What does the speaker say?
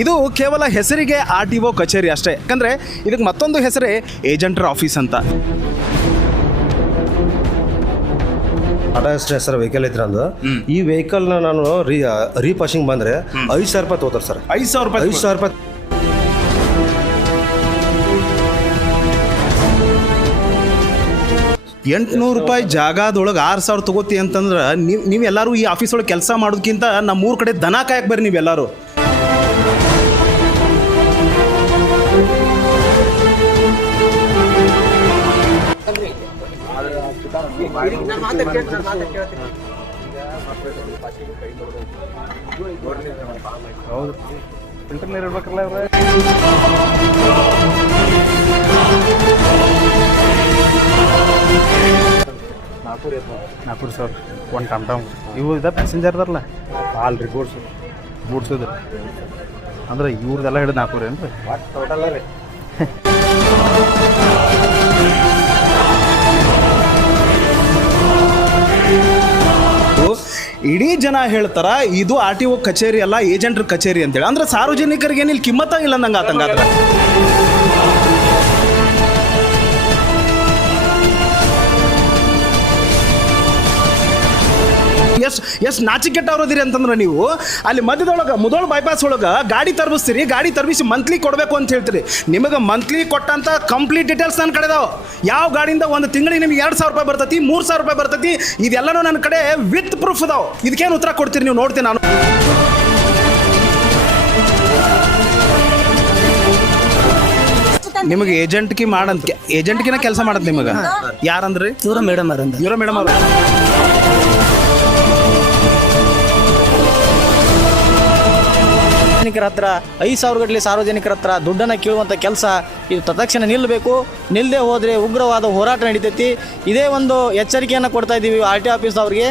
ಇದು ಕೇವಲ ಹೆಸರಿಗೆ RTO ಕಚೇರಿ ಅಷ್ಟೇ, ಯಾಕಂದರೆ ಇದಕ್ಕೆ ಮತ್ತೊಂದು ಹೆಸರೇ ಏಜೆಂಟರ್ ಆಫೀಸ್ ಅಂತ. ಟಾಟಾ ಸರ್ ವೆಹಿಕಲ್ ಐತ್ರಿ ಅಂದು ಈ ವೆಹಿಕಲ್ನ ನಾನು ರೀಪಾಸಿಂಗ್ ಬಂದರೆ 5,000 ರೂಪಾಯಿ ತೊಗೋತಾರೆ ಸರ್. 5,000 ರೂಪಾಯಿ. 800 ರೂಪಾಯಿ ಜಾಗದೊಳಗೆ 6,000 ತಗೋತಿ ಅಂತಂದ್ರೆ ನೀವೆಲ್ಲರೂ ಈ ಆಫೀಸ್ ಒಳಗೆ ಕೆಲಸ ಮಾಡೋದಕ್ಕಿಂತ ನಮ್ಮೂರ ಕಡೆ ದನ ಕಾಯಕ್ಕೆ ಬರ್ರಿ ನೀವೆಲ್ಲರೂ. ಹೌದು ಫಿಲ್ಟರ್ ನೀರು ಇರ್ಬೇಕಲ್ಲ ಅವ್ರೆ. ನಾಲ್ಕೂರು ಸಾವಿರ ಒಂದು ಟಮ್ ಇವು ಇದ ಪ್ಯಾಸೆಂಜರ್ದಾರಲ್ಲ ಅಲ್ರಿ ಬೂಟ್ಸ್ ಇದು ಅಂದ್ರೆ ಇವ್ರದ್ದೆಲ್ಲ ಹಿಡಿದು 400 ಏನು ರೀ ಟೋಟಲ್ ರೀ. ಇಡೀ ಜನ ಹೇಳ್ತಾರ ಇದು RTO ಕಚೇರಿ ಅಲ್ಲ, ಏಜೆಂಟ್ರ ಕಚೇರಿ ಅಂತೇಳಿ. ಅಂದ್ರೆ ಸಾರ್ವಜನಿಕರಿಗೆ ಏನಿಲ್ಲ ಕಿಮ್ಮತ್ತ ಇಲ್ಲ ನಂಗೆ ಆತಂಗಾದ್ರೆ. ಎಷ್ಟು ನಾಚಿಕೆಟ್ಟ ಅವ್ರದಿರಿ ಅಂತಂದ್ರೆ ನೀವು ಅಲ್ಲಿ ಮಧ್ಯದೊಳಗೆ ಮುದೋಳು ಬೈಪಾಸ್ ಒಳಗೆ ಗಾಡಿ ತರ್ಬಿಸ್ತೀರಿ, ಗಾಡಿ ತರ್ಬಿಸಿ ಮಂತ್ಲಿ ಕೊಡಬೇಕು ಅಂತ ಹೇಳ್ತೀರಿ. ನಿಮಗೆ ಮಂತ್ಲಿ ಕೊಟ್ಟಂತ ಕಂಪ್ಲೀಟ್ ಡೀಟೇಲ್ಸ್ ನನ್ನ ಕಡೆ ಇದಾವೆ. ಯಾವ ಗಾಡಿಯಿಂದ ಒಂದು ತಿಂಗಳಿಗೆ ನಿಮ್ಗೆ 2,000 ರೂಪಾಯಿ ಬರ್ತೈತಿ, 3,000 ರೂಪಾಯಿ ಬರ್ತೈತಿ, ಇದೆಲ್ಲನೂ ನನ್ನ ಕಡೆ ವಿತ್ ಪ್ರೂಫ್ ಇದಾವೆ. ಇದಕ್ಕೇನು ಉತ್ತರ ಕೊಡ್ತೀರಿ ನೀವು? ನೋಡ್ತೀನಿ ನಾನು. ನಿಮಗೆ ಏಜೆಂಟ್ಗಿನ ಕೆಲಸ ಮಾಡತ್ ನಿಮಗೆ ಯಾರಂದ್ರಿ? ಇವರ ಮೇಡಮ್ ಅವರು ಸಾರ್ವಜನಿಕರ ಹತ್ರ 5,000 ಗಟ್ಟಲೆ ಸಾರ್ವಜನಿಕರ ಹತ್ರ ದುಡ್ಡನ್ನು ಕೇಳುವಂಥ ಕೆಲಸ ಇದು ತತ್ಕ್ಷಣ ನಿಲ್ಲಬೇಕು. ನಿಲ್ಲದೆ ಹೋದರೆ ಉಗ್ರವಾದ ಹೋರಾಟ ನಡೀತೈತಿ. ಇದೇ ಒಂದು ಎಚ್ಚರಿಕೆಯನ್ನು ಕೊಡ್ತಾ ಇದ್ದೀವಿ RTO ಆಫೀಸ್ ಅವ್ರಿಗೆ.